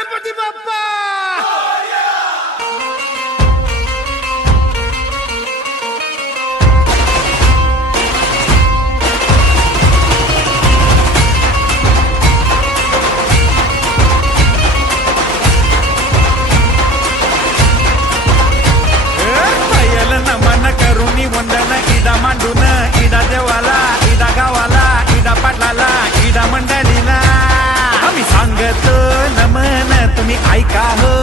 गणपती बाप्पा पायल नमन करुणी वंदन इडा मांडून इडा देवाला इडा गावाला इडा पाटलाला इडा मंडळीला आम्ही सांगतो नमन तुम्ही ऐका हो